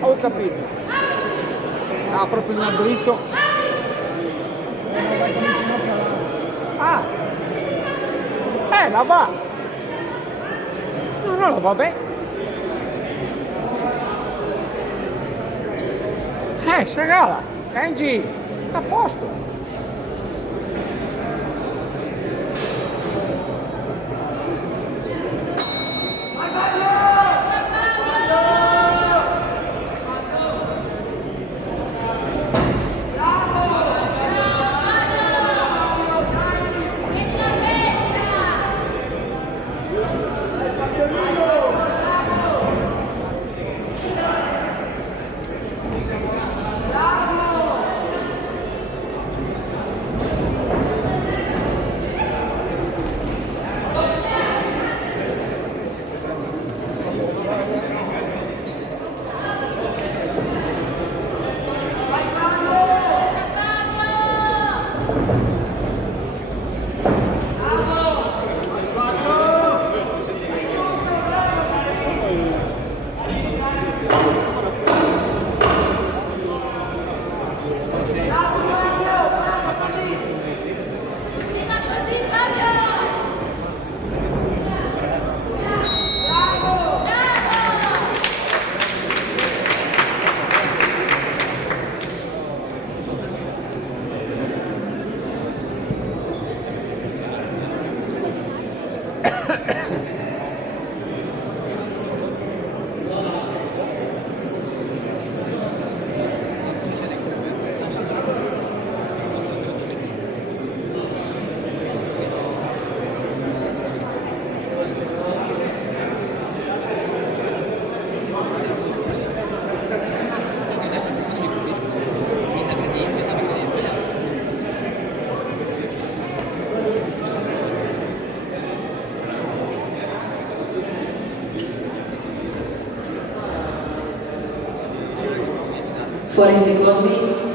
Ho capito. Ah, proprio il dritto. Ah! La va! No, non la va bene. Segala! Angie! A posto! Fuori secondi.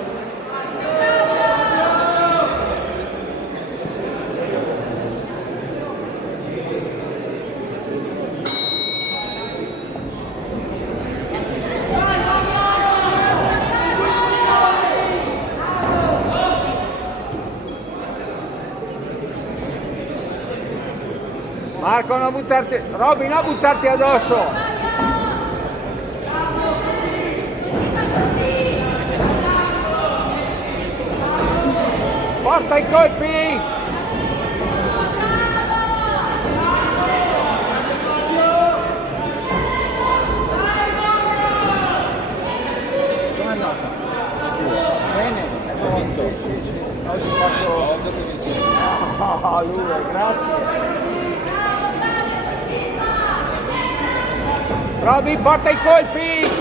Marco, non buttarti, Robby, non buttarti addosso! Porta i colpi! Come è andata? Bene? Sì. Oggi faccio... lui, grazie. Robby, porta i colpi!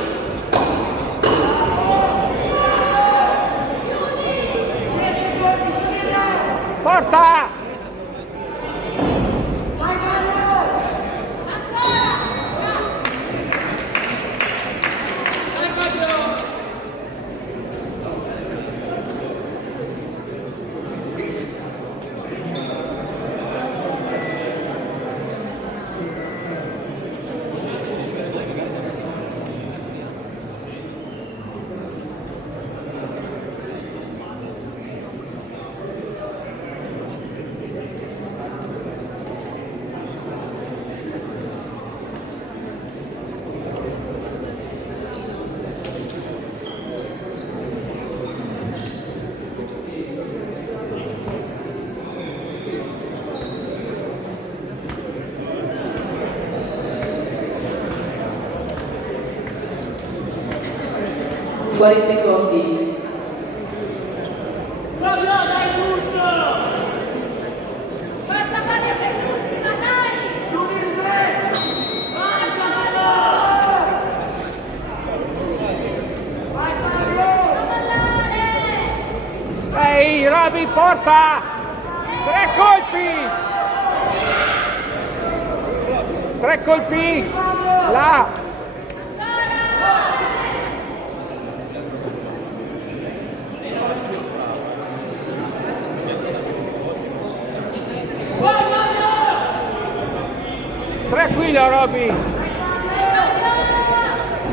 Porta! Fuori secondi. Fabio, dai tutto! Forza Fabio per l'ultima, dai! Chiudi il match! Vai Fabio! Vai Fabio! Non mollare! Ehi, Robby, porta! 3 colpi! 3 colpi! Là! Tranquillo, Robby!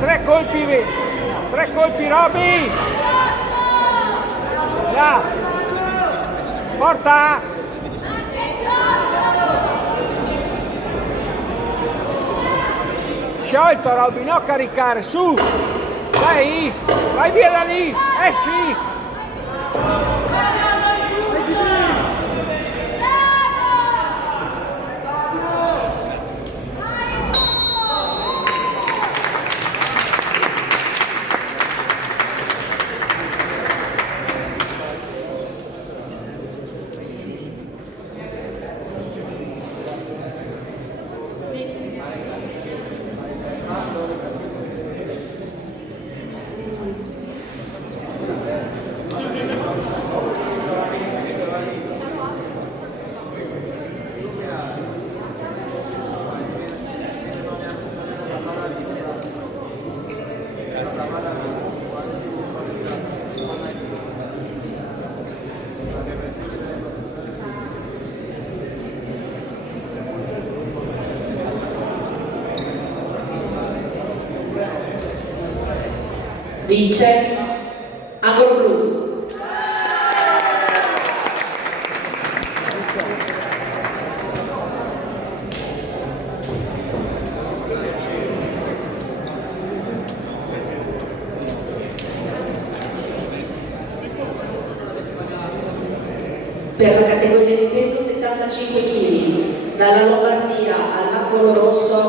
3 colpi Roby. Là. Porta. Sciolto Roby, no caricare, su. Vai via da lì, esci. Vince angolo blu. Per la categoria di peso 75 kg, dalla Lombardia all'angolo rosso